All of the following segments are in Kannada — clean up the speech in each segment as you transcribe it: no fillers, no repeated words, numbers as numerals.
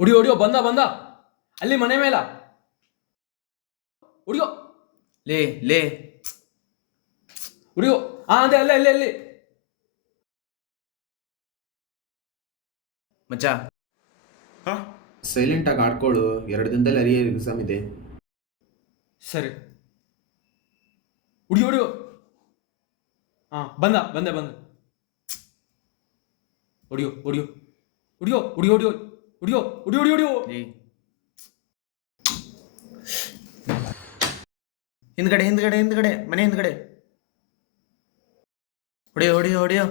ಹೊಡಿಯೋ ಹೊಡಿಯೋ ಬಂದ ಬಂದ ಅಲ್ಲಿ ಮನೆ ಮೇಲ ಹೊಡಿಯೋ ಲೇ ಲೇ ಹೊಡಿಯೋ ಅದೇ ಅಲ್ಲೇ ಅಲ್ಲೇ ಅಲ್ಲಿ ಮಚ್ಚ ಸೈಲೆಂಟಾಗಿ ಆಡ್ಕೊಳ್ಳು. 2 ದಿನದಲ್ಲಿ ಅರಿಯರ್ ಎಕ್ಸಾಮ್ ಇದೆ. ಸರಿ ಹೊಡಿಯೋ ಹೊಡಿಯೋ ಬಂದ ಬಂದೆ ಬಂದೆ ಹೊಡಿಯೋ ಹೊಡಿಯೋ ಹೊಡಿಯೋ ಹೊಡಿಯೋ ಹೊಡಿಯೋ ಹೊಡಿಯೋ ಹೊಡಿಯೋ ಹೊಡಿಯೋ ಹೊಡಿಯೋ ಹಿಂದ್ಗಡೆ ಹಿಂದ್ಗಡೆ ಹಿಂದ್ಗಡೆ ಮನೆ ಹಿಂದ್ಗಡೆ ಹೊಡಿಯೋ ಹೊಡಿಯೋ ಹೊಡಿಯೋ.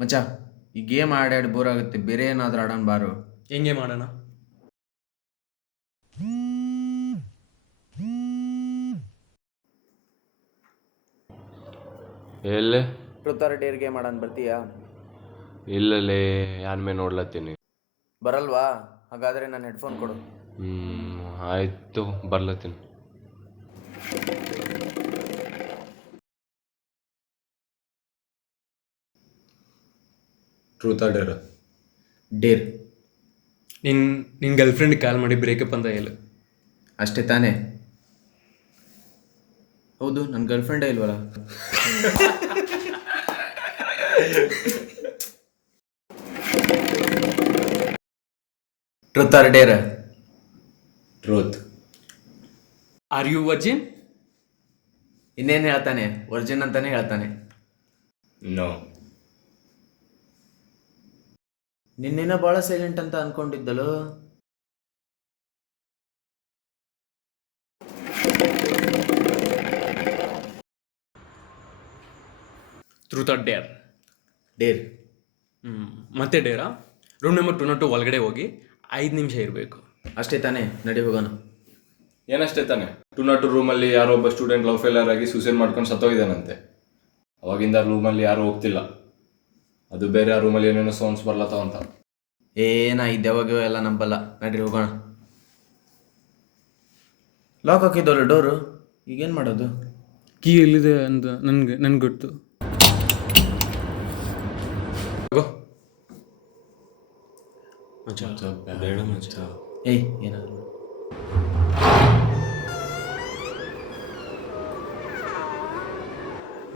ಮಚ್ಚ ಈ ಗೇಮ್ ಆಡಾಡಿ ಬೋರ್ ಆಗುತ್ತೆ, ಬೇರೆ ಏನಾದ್ರೂ ಆಡೋಣ ಬಾರು. ಹೆಂಗೆ ಮಾಡೋಣ? ಎಲ್ಲೇ ಟ್ರೂತ್ ಆರ್ ಡೇರ್ ಗೇಮ್ ಆಡೋಣ, ಬರ್ತೀಯಾ? ಇಲ್ಲಲೇ ಯಾನ್ಮೇ ನೋಡ್ಲತ್ತೀನಿ. ಬರಲ್ವಾ? ಹಾಗಾದ್ರೆ ನನ್ನ ಹೆಡ್ಫೋನ್ ಕೊಡು. ಆಯ್ತು ಬರ್ಲತ್ತೀನಿ. Truth or dare? ಡೇರ್. ನಿನ್ನ ಗರ್ಲ್ ಫ್ರೆಂಡ್ ಕಾಲ್ ಮಾಡಿ ಬ್ರೇಕಪ್ ಅಂತ ಹೇಳು. ಅಷ್ಟೇ ತಾನೇ? ಹೌದು, ನನ್ನ ಗರ್ಲ್ ಫ್ರೆಂಡೇ ಇಲ್ವಲ್ಲ. Truth or dare? Truth. Are you virgin? ಇನ್ನೇನು ಹೇಳ್ತಾನೆ, ವರ್ಜಿನ್ ಅಂತಾನೆ ಹೇಳ್ತಾನೆ. ನೋ. ನಿನ್ನೇನೋ ಭಾಳ ಸೈಲೆಂಟ್ ಅಂತ ಅನ್ಕೊಂಡಿದ್ದಲು. Truth or dare? ಡೇರ್. ಮತ್ತೆ ಡೇರಾ? ರೂಮ್ ನಂಬರ್ 202 ಒಳಗಡೆ ಹೋಗಿ 5 ನಿಮಿಷ ಇರಬೇಕು. ಅಷ್ಟೇ ತಾನೇ? ನಡಿ ಹೋಗೋಣ. ಏನಷ್ಟೇ ತಾನೆ? 202 ರೂಮಲ್ಲಿ ಯಾರೋ ಒಬ್ಬ ಸ್ಟೂಡೆಂಟ್ ಲವ್ ಫೇಲರ್ ಆಗಿ ಸೂಸೈಡ್ ಮಾಡ್ಕೊಂಡು ಸತ್ತೋಗಿದ್ದಾನಂತೆ. ಅವಾಗಿಂದ ರೂಮಲ್ಲಿ ಯಾರೂ ಹೋಗ್ತಿಲ್ಲ. ಅದು ಬೇರೆ, ಆ ರೂಮಲ್ಲಿ ಏನೇನೋ ಸೌಂಡ್ಸ್ ಬರ್ಲತ್ತಾವಂತ. ನಾ ಇದ್ಯಾವಾಗ ಎಲ್ಲ ನಂಬಲ್ಲ. ನಡ್ರಿ ಹೋಗೋಣ. ಲಾಕ್ ಹಾಕಿದ್ದವ್ರು ಡೋರು, ಈಗೇನು ಮಾಡೋದು? ಕೀ ಎಲ್ಲಿದೆ ಅಂತ ನನ್ಗೆ ಗೊತ್ತು. ಬೇಡ ಮಚ್ಚ. ಏನಾದ್ರು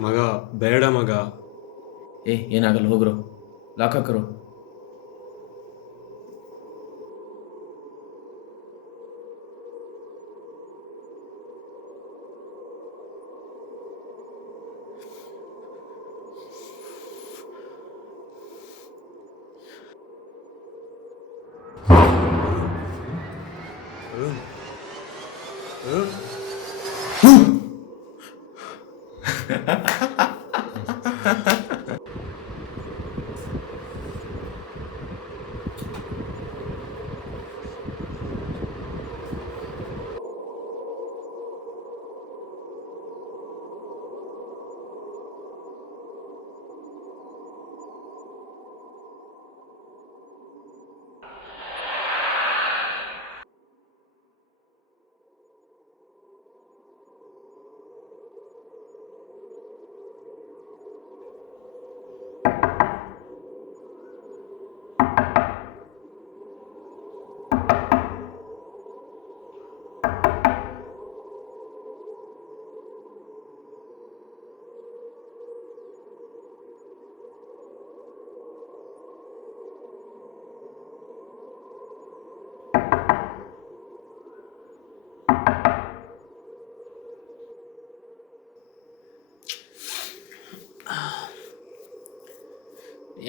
ಮಗ ಬೇಡ ಮಗ. ಏನಾಗಲ್ಲ, ಹೋಗ್ರು. ಲಾಕ್ ಹಾಕರು.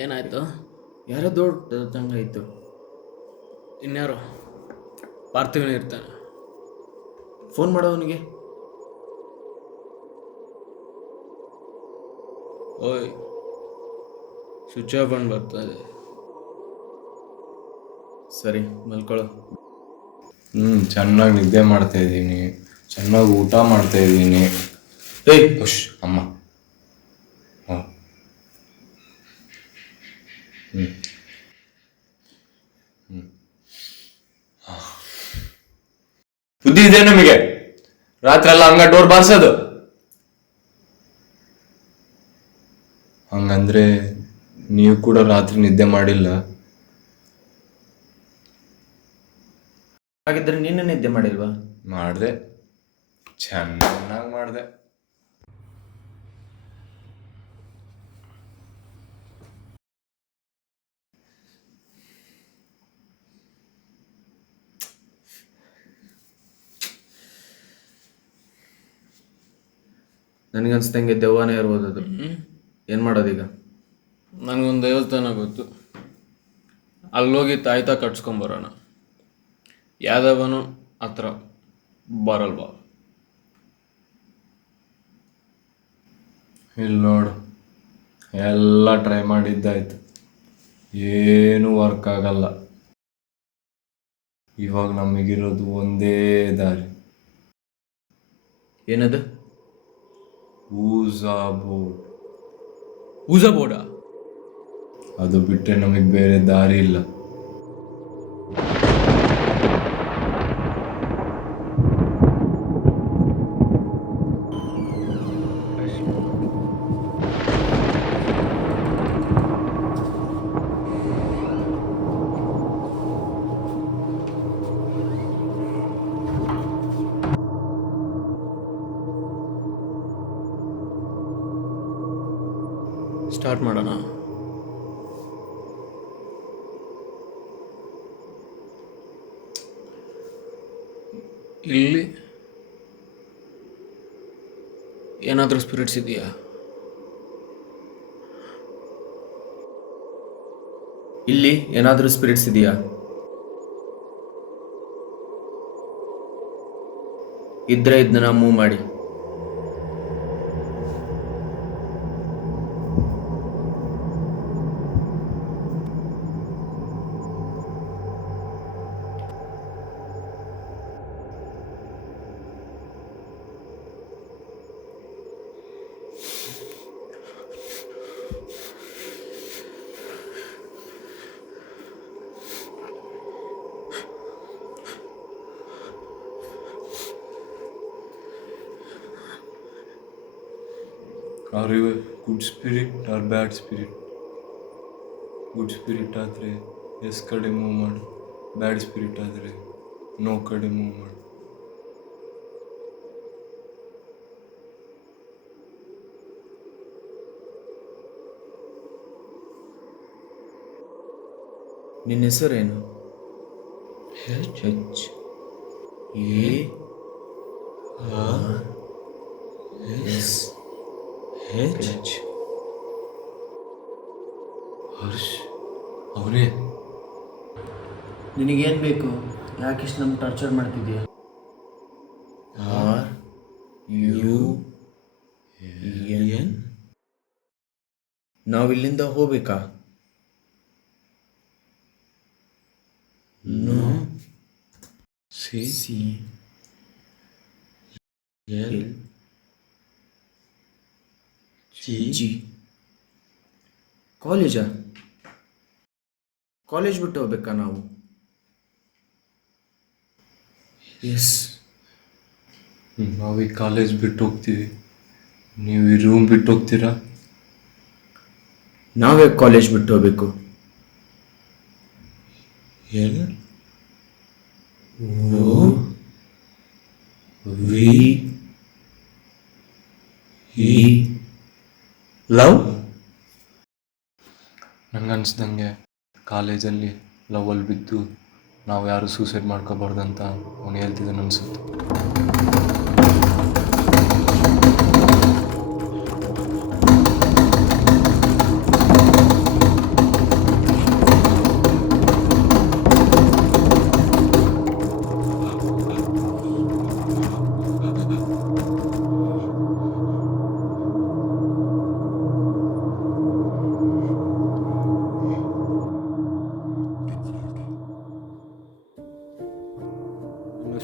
ಏನಾಯ್ತು? ಯಾರೋ ದೊಡ್ಡದಂಗಾಯ್ತು. ಇನ್ಯಾರು? ಪಾರ್ಥಿವನೇ ಇರ್ತಾನೆ. ಫೋನ್ ಮಾಡೋ ಅವನಿಗೆ. ಓಯ್, ಸ್ವಿಚ್ ಆಫ್ ಬಂದು ಬರ್ತಾ ಇದೆ. ಸರಿ, ಮಲ್ಕೊಳ್ಳೋ. ಚೆನ್ನಾಗಿ ನಿದ್ದೆ ಮಾಡ್ತಾ ಇದ್ದೀನಿ, ಚೆನ್ನಾಗಿ ಊಟ ಮಾಡ್ತಾ ಇದ್ದೀನಿ. ಖುಷ್ ಅಮ್ಮ. ಬುದ್ಧಿ ಇದೆ ನಮಗೆ? ರಾತ್ರಿ ಎಲ್ಲ ಹಂಗ ಡೋರ್ ಬಾರ್ಸೋದು. ಹಂಗಂದ್ರೆ ನೀವು ಕೂಡ ರಾತ್ರಿ ನಿದ್ದೆ ಮಾಡಿಲ್ಲ? ಹಾಗಿದ್ರೆ ನೀನು ನಿದ್ದೆ ಮಾಡಿಲ್ವಾ? ಮಾಡಿದೆ, ಚೆನ್ನಾಗಿ ಮಾಡಿದೆ. ನನಗನ್ಸ್ದಂಗೆ ದೆವ್ವನೇ ಇರ್ಬೋದು ಅದು. ಏನು ಮಾಡೋದೀಗ? ನನಗೊಂದು ದೇವಸ್ಥಾನ ಗೊತ್ತು, ಅಲ್ಲೋಗಿ ತಾಯ್ತ ಕಟ್ಸ್ಕೊಂಬರೋಣ. ಯಾದವನು ಹತ್ರ ಬರಲ್ವಾ? ಇಲ್ಲಿ ನೋಡು, ಎಲ್ಲ ಟ್ರೈ ಮಾಡಿದ್ದಾಯ್ತು, ಏನೂ ವರ್ಕ್ ಆಗಲ್ಲ. ಇವಾಗ ನಮಗಿರೋದು ಒಂದೇ ದಾರಿ. ಏನದು? ಊಸಾ ಬೋರ್ಡ್. ಊಸಾ ಬೋರ್ಡಾ? ಅದು ಬಿಟ್ಟರೆ ನಮಗೆ ಬೇರೆ ದಾರಿ ಇಲ್ಲ. ಸ್ಟಾರ್ಟ್ ಮಾಡೋಣ. ಇಲ್ಲಿ ಏನಾದರೂ ಸ್ಪಿರಿಟ್ಸ್ ಇದೆಯಾ? ಇಲ್ಲಿ ಏನಾದರೂ ಸ್ಪಿರಿಟ್ಸ್ ಇದೆಯಾ? ಇದ್ರೆ ಇದನ್ನ ಮೂವ್ ಮಾಡಿ. Are you good spirit or bad spirit? Good spirit ಆದರೆ ಎಸ್ ಕಡೆ ಮೂವ್ ಮಾಡು, ಬ್ಯಾಡ್ ಸ್ಪಿರಿಟ್ ಆದರೆ ನೋ ಕಡೆ ಮೂವ್ ಮಾಡು. ನಿನ್ನ ಹೆಸರೇನು? H A R S H. Harsh ಅವನೇ? ನಿನಗೇನು ಬೇಕು? ಯಾಕಿಷ್ಟು ನಮ್ಗೆ ಟಾರ್ಚರ್ ಮಾಡ್ತಿದ್ಯಾ? RUN. ನಾವಿಲ್ಲಿಂದ ಹೋಗ್ಬೇಕಾ? ನೋ. C L G. ಕಾಲೇಜಾ? ಕಾಲೇಜ್ ಬಿಟ್ಟು ಹೋಗ್ಬೇಕಾ ನಾವು? ಎಸ್. ನಾವು ಈ ಕಾಲೇಜ್ ಬಿಟ್ಟು ಹೋಗ್ತೀವಿ, ನೀವು ಈ ರೂಮ್ ಬಿಟ್ಟು ಹೋಗ್ತೀರಾ? ನಾವೇ ಕಾಲೇಜ್ ಬಿಟ್ಟು ಹೋಗ್ಬೇಕು? L O V E love. ನನಗನ್ಸ್ದಂಗೆ ಕಾಲೇಜಲ್ಲಿ ಲವಲ್ಲಿ ಬಿದ್ದು ನಾವು ಯಾರು ಸೂಸೈಡ್ ಮಾಡ್ಕೋಬಾರ್ದಂತ ಅವನು ಹೇಳ್ತಿದ್ದಾನೆ ಅನಿಸುತ್ತೆ.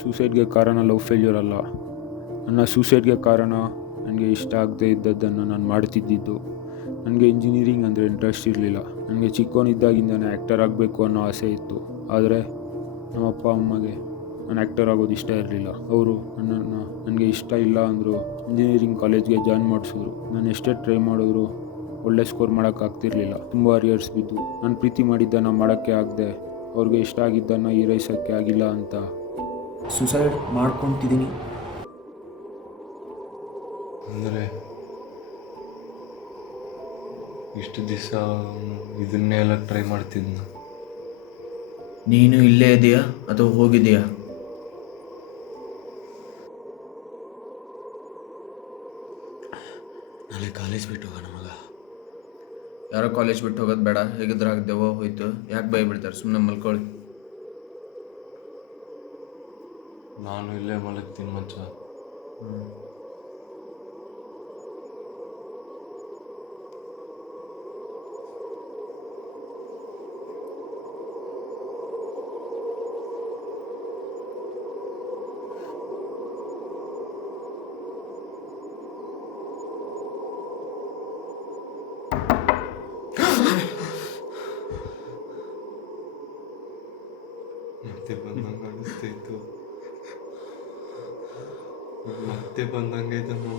ಸೂಸೈಡ್ಗೆ ಕಾರಣ ಲವ್ ಫೇಲ್ಯೂರ್ ಅಲ್ಲ. ನನ್ನ ಸೂಸೈಡ್ಗೆ ಕಾರಣ ನನಗೆ ಇಷ್ಟ ಆಗದೆ ಇದ್ದದ್ದನ್ನು ನಾನು ಮಾಡ್ತಿದ್ದಿದ್ದು. ನನಗೆ ಇಂಜಿನಿಯರಿಂಗ್ ಅಂದರೆ ಇಂಟ್ರೆಸ್ಟ್ ಇರಲಿಲ್ಲ. ನನಗೆ ಚಿಕ್ಕವನಿದ್ದಾಗಿಂದನೇ ಆ್ಯಕ್ಟರ್ ಆಗಬೇಕು ಅನ್ನೋ ಆಸೆ ಇತ್ತು. ಆದರೆ ನಮ್ಮ ಅಪ್ಪ ಅಮ್ಮಗೆ ನಾನು ಆ್ಯಕ್ಟರ್ ಆಗೋದು ಇಷ್ಟ ಇರಲಿಲ್ಲ. ಅವರು ನನಗೆ ಇಷ್ಟ ಇಲ್ಲ ಅಂದರು. ಇಂಜಿನಿಯರಿಂಗ್ ಕಾಲೇಜ್ಗೆ ಜಾಯ್ನ್ ಮಾಡಿಸಿದ್ರು. ನಾನು ಎಷ್ಟೇ ಟ್ರೈ ಮಾಡಿದ್ರು ಒಳ್ಳೆ ಸ್ಕೋರ್ ಮಾಡೋಕ್ಕಾಗ್ತಿರ್ಲಿಲ್ಲ. ತುಂಬ ಅರಿಯರ್ಸ್ ಬಿದ್ದು ನಾನು ಪ್ರೀತಿ ಮಾಡಿದ್ದನ್ನು ಮಾಡೋಕ್ಕೆ ಆಗದೆ, ಅವ್ರಿಗೆ ಇಷ್ಟ ಆಗಿದ್ದನ್ನು ಈರೈಸೋಕ್ಕೆ ಆಗಿಲ್ಲ ಅಂತ ಸುಸೈಡ್ ಮಾಡ್ಕೊತಿದ್ದೀನಿ. ಅಂದರೆ ಇಷ್ಟು ದಿವಸ ಇದನ್ನೇ ಎಲ್ಲ ಟ್ರೈ ಮಾಡ್ತಿದ್ನ. ನೀನು ಇಲ್ಲೇ ಇದೆಯಾ ಅಥವಾ ಹೋಗಿದೆಯಾ? ನಾಳೆ ಕಾಲೇಜ್ ಬಿಟ್ಟು ಹೋಗೋಣ ಮಗ. ಯಾರೋ ಕಾಲೇಜ್ ಬಿಟ್ಟು ಹೋಗೋದು ಬೇಡ, ಹೇಗಿದ್ರಾಗ ದೆವ್ವ ಹೋಯ್ತು, ಯಾಕೆ ಭಯ ಬಿಡ್ತಾರೆ, ಸುಮ್ಮನೆ ಮಲ್ಕೊಳ್ಳಿ. ನಾನು ಇಲ್ಲೇ ಮಲಗ್ತೀನಿ ಮಚ್ಚ. ಮತ್ತೆ ಬಂದಂಗೆ ಅನಿಸ್ತಾಯಿತ್ತು, ಮತ್ತೆ ಬಂದಂಗೆ ಇದನ್ನು